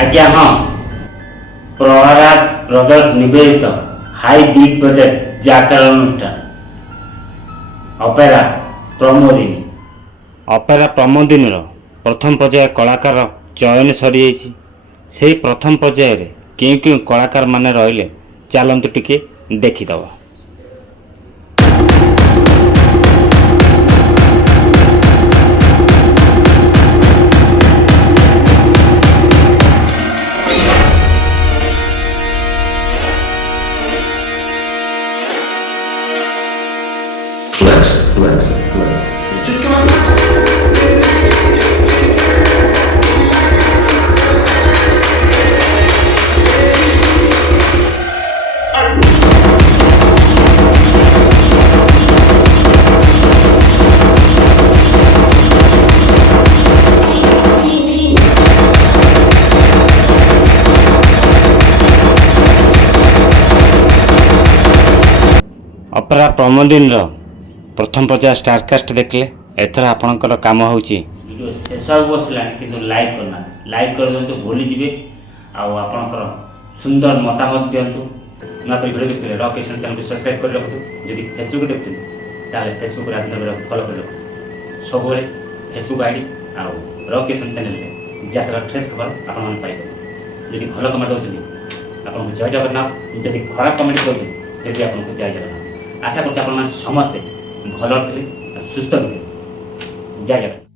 ଆଜ୍ଞା ହଁ, ପ୍ରହରାଜ ବ୍ରଦର୍ସ ନିବେଦିତ ହାଇ ବିଗ୍ ବଜେଟ୍ ଯାତ୍ରା ଅନୁଷ୍ଠାନ ଅପେରା ପ୍ରମୋଦିନୀ। ଅପେରା ପ୍ରମୋଦିନୀର ପ୍ରଥମ ପର୍ଯ୍ୟାୟ କଳାକାର ଚୟନ ସରିଯାଇଛି। ସେହି ପ୍ରଥମ ପର୍ଯ୍ୟାୟରେ କେଉଁ କେଉଁ କଳାକାରମାନେ ରହିଲେ ଚାଲନ୍ତୁ ଟିକେ ଦେଖିଦେବା। Flex. Just come outside. Opera ପ୍ରମୋଦିନୀର ପ୍ରଥମ ପର୍ଯ୍ୟାୟ ଷ୍ଟାରକାଷ୍ଟ ଦେଖିଲେ। ଏଥର ଆପଣଙ୍କର କାମ ହେଉଛି ଭିଡ଼ିଓ ଶେଷ ହେବାକୁ ବସିଲାଣି କିନ୍ତୁ ଲାଇକ୍ କରୁନାହାନ୍ତି। ଲାଇକ୍ କରିଦିଅନ୍ତୁ, ଭୁଲିଯିବେ। ଆଉ ଆପଣଙ୍କର ସୁନ୍ଦର ମତାମତ ଦିଅନ୍ତୁ। ନୂଆକରି ଭିଡ଼ିଓ ଦେଖୁଥିଲେ ରକ୍ କିଶନ ଚ୍ୟାନେଲକୁ ସବସ୍କ୍ରାଇବ୍ କରି ରଖନ୍ତୁ। ଯଦି ଫେସବୁକ୍ ଦେଖୁଛନ୍ତି ତାହେଲେ ଫେସବୁକ୍ ରାଜେନ୍ଦ୍ର ଫଲୋ କରି ରଖନ୍ତୁ। ସବୁବେଳେ ଫେସବୁକ୍ ଆଇଡ଼ି ଆଉ ରକ୍ କିଶନ ଚ୍ୟାନେଲରେ ଯାତ୍ରା ଫ୍ରେଶ୍ ଖବର ଆପଣମାନେ ପାଇବେ। ଯଦି ଭଲ କମେଣ୍ଟ ଦେଉଛନ୍ତି ଆପଣଙ୍କୁ ଜୟ ଜଗନ୍ନାଥ, ଯଦି ଖରାପ କମେଣ୍ଟ କରୁଛନ୍ତି ଯଦି ଆପଣଙ୍କୁ ଜୟ ଜଗନ୍ନାଥ। ଆଶା କରୁଛି ଆପଣମାନେ ସମସ୍ତେ ଭଲ ଥିଲେ, ସୁସ୍ଥ ଥିଲେ। ଜୟ ଜଗନ୍ନାଥ।